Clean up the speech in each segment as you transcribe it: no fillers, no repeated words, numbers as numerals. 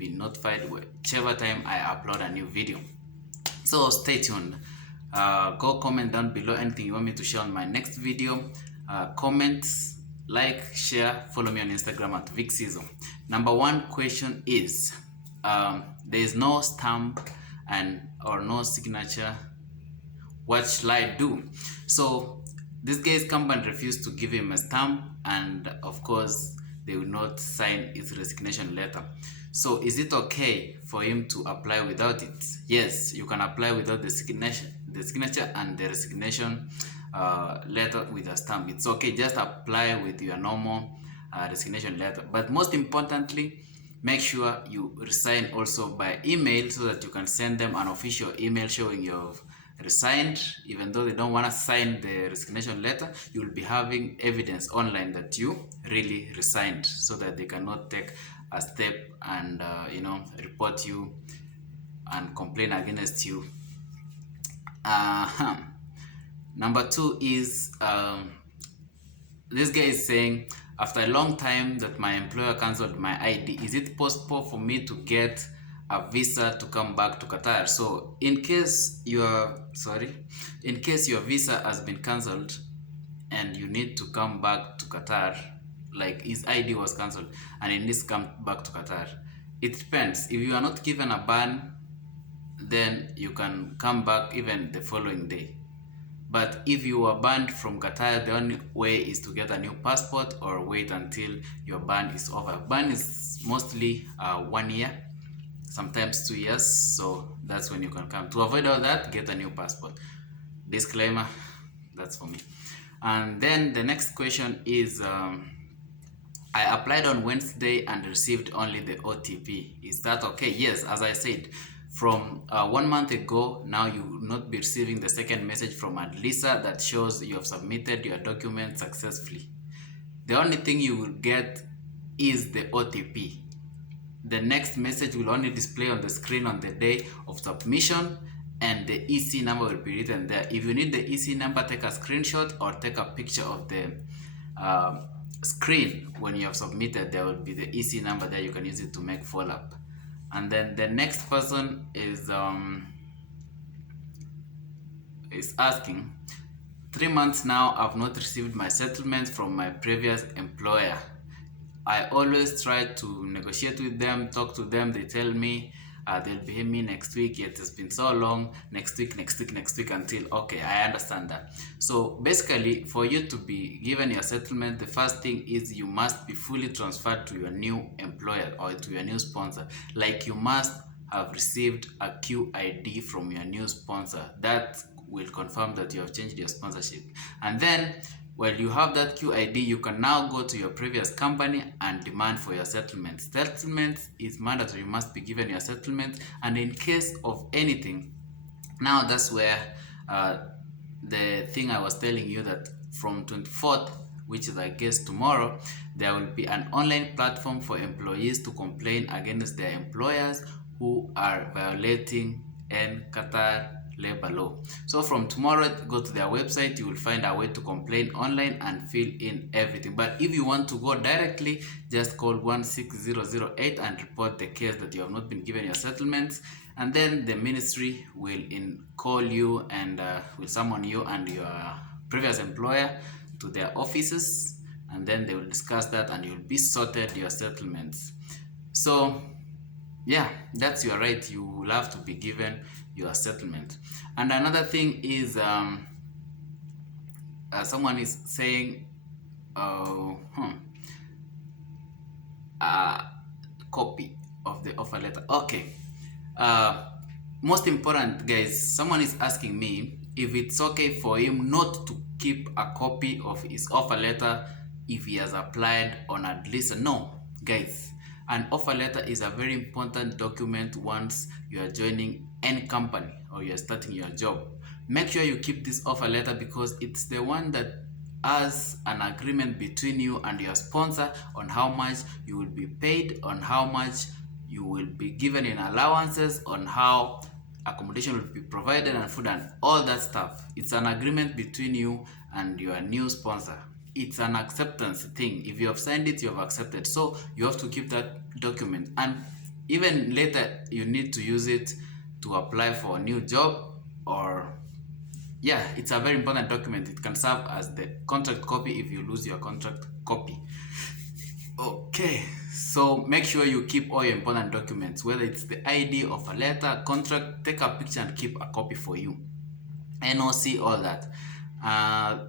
be notified whichever time I upload a new video. So stay tuned. Go comment down below anything you want me to share on my next video. Comment, like, share, follow me on Instagram at Vic Seezzo. Number one question is, there is no stamp or no signature. What shall I do? So this guy's company refused to give him a stamp, and of course they will not sign his resignation letter. So is it okay for him to apply without it? Yes, you can apply without the signature and the resignation letter with a stamp. It's okay, just apply with your normal resignation letter. But most importantly, make sure you resign also by email, so that you can send them an official email showing you've resigned. Even though they don't want to sign the resignation letter, you will be having evidence online that you really resigned, so that they cannot take a step and report you and complain against you. Number two is, this guy is saying, after a long time that my employer cancelled my ID, is it possible for me to get a visa to come back to Qatar? So in case your visa has been cancelled and you need to come back to Qatar, like his ID was cancelled and he needs to come back to Qatar, it depends. If you are not given a ban, then you can come back even the following day. But if you are banned from Qatar, the only way is to get a new passport or wait until your ban is over. Ban is mostly 1 year, sometimes 2 years, so that's when you can come. To avoid all that, get a new passport. Disclaimer, that's for me. And then the next question is, I applied on Wednesday and received only the OTP. Is that okay? Yes, as I said, from 1 month ago, now you will not be receiving the second message from ADLSA that shows you have submitted your document successfully. The only thing you will get is the OTP. The next message will only display on the screen on the day of submission, and the EC number will be written there. If you need the EC number, take a screenshot or take a picture of the screen when you have submitted. There will be the EC number there. You can use it to make follow-up. And then the next person is asking, 3 months now I've not received my settlement from my previous employer. I always try to negotiate with them, talk to them. They tell me they'll be paying me next week. Yet it's been so long. Next week until, okay, I understand that. So basically, for you to be given your settlement, the first thing is you must be fully transferred to your new employer or to your new sponsor. Like, you must have received a QID from your new sponsor. That will confirm that you have changed your sponsorship. And then, well, you have that QID, you can now go to your previous company and demand for your settlement. Settlement is mandatory. You must be given your settlement. And in case of anything, now that's where the thing I was telling you, that from 24th, which is I guess tomorrow, there will be an online platform for employees to complain against their employers who are violating Qatar labor law. So from tomorrow, go to their website, you will find a way to complain online and fill in everything. But if you want to go directly, just call 16008 and report the case that you have not been given your settlements, and then the ministry will call you and will summon you and your previous employer to their offices, and then they will discuss that and you'll be sorted your settlements. So yeah, that's your right. You will have to be given your settlement. And another thing is, someone is saying copy of the offer letter. Okay, most important, guys, someone is asking me if it's okay for him not to keep a copy of his offer letter if he has applied on ADLSA. No, guys, an offer letter is a very important document once you are joining any company or you are starting your job. Make sure you keep this offer letter, because it's the one that has an agreement between you and your sponsor on how much you will be paid, on how much you will be given in allowances, on how accommodation will be provided and food and all that stuff. It's an agreement between you and your new sponsor. It's an acceptance thing. If you have signed it, you have accepted. So you have to keep that document. And even later you need to use it to apply for a new job, or yeah, it's a very important document. It can serve as the contract copy if you lose your contract copy. Okay, so make sure you keep all your important documents, whether it's the ID of a letter, contract. Take a picture and keep a copy for you. NOC, all that.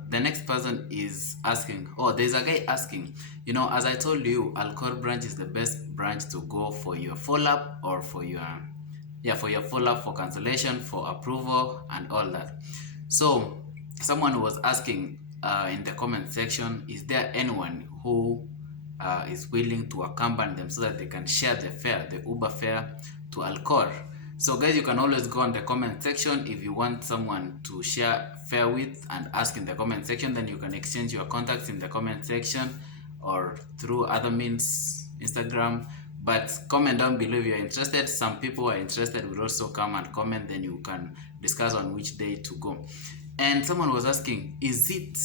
The next person is asking, oh, there's a guy asking, as I told you, Alcor branch is the best branch to go for your follow-up, or for your follow-up, for cancellation, for approval, and all that. So someone was asking in the comment section, is there anyone who is willing to accompany them so that they can share the fare, the Uber fare, to Alcor? So guys, you can always go on the comment section if you want someone to share fare with, and ask in the comment section. Then you can exchange your contacts in the comment section or through other means, Instagram. But comment down below if you're interested. Some people who are interested will also come and comment, then you can discuss on which day to go. And someone was asking, is it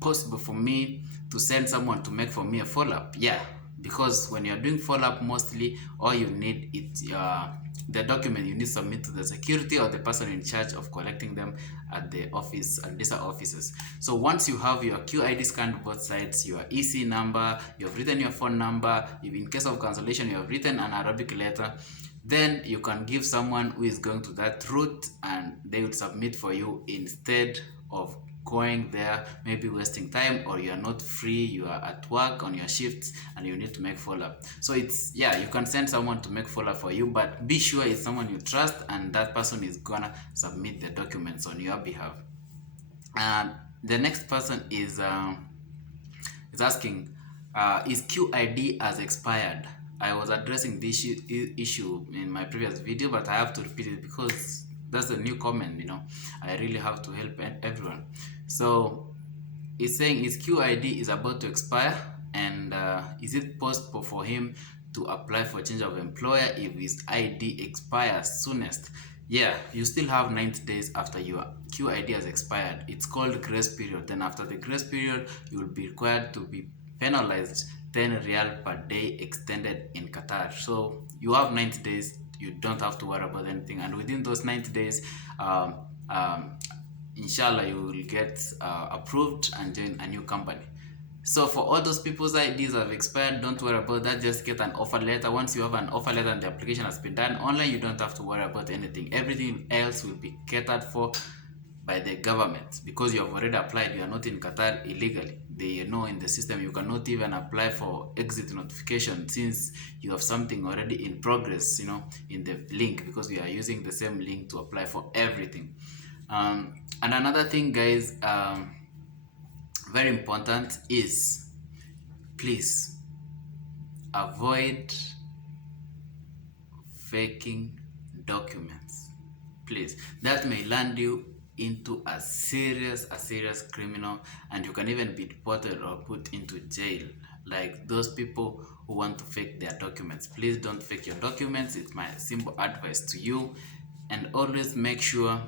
possible for me to send someone to make for me a follow-up? Yeah, because when you're doing follow-up, mostly all you need is the document you need to submit to the security or the person in charge of collecting them at the office, at ADLSA offices. So once you have your QID scanned both sides, your EC number, you have written your phone number, if in case of cancellation you have written an Arabic letter, then you can give someone who is going to that route, and they would submit for you instead of going there, maybe wasting time, or you are not free, you are at work on your shifts and you need to make follow-up. So it's, yeah, you can send someone to make follow-up for you, but be sure it's someone you trust and that person is gonna submit the documents on your behalf. The next person is asking, is QID as expired? I was addressing this issue in my previous video, but I have to repeat it because that's a new comment. I really have to help everyone. So it's saying, his QID is about to expire, and is it possible for him to apply for change of employer if his ID expires soonest? Yeah, you still have 90 days after your QID has expired. It's called grace period. Then after the grace period, you will be required to be penalized 10 Real per day extended in Qatar. So you have 90 days. You don't have to worry about anything, and within those 90 days, inshallah, you will get approved and join a new company. So for all those people's IDs have expired, don't worry about that. Just get an offer letter. Once you have an offer letter and the application has been done online, you don't have to worry about anything. Everything else will be catered for by the government, because you have already applied. You are not in Qatar illegally. They know in the system you cannot even apply for exit notification, since you have something already in progress, in the link, because we are using the same link to apply for everything. And another thing, guys, very important, is please avoid faking documents. Please, that may land you into a serious criminal, and you can even be deported or put into jail, like those people who want to fake their documents. Please don't fake your documents. It's my simple advice to you. And always make sure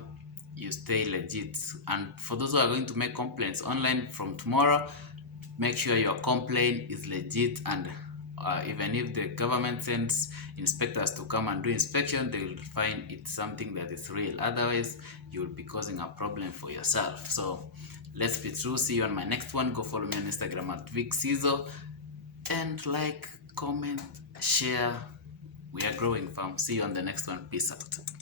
you stay legit. And for those who are going to make complaints online from tomorrow, make sure your complaint is legit, and even if the government sends inspectors to come and do inspection, they will find it's something that is real. Otherwise, you will be causing a problem for yourself. So let's be true. See you on my next one. Go follow me on Instagram at Vic Seezzo, and like, comment, share. We are growing, fam. See you on the next one. Peace out.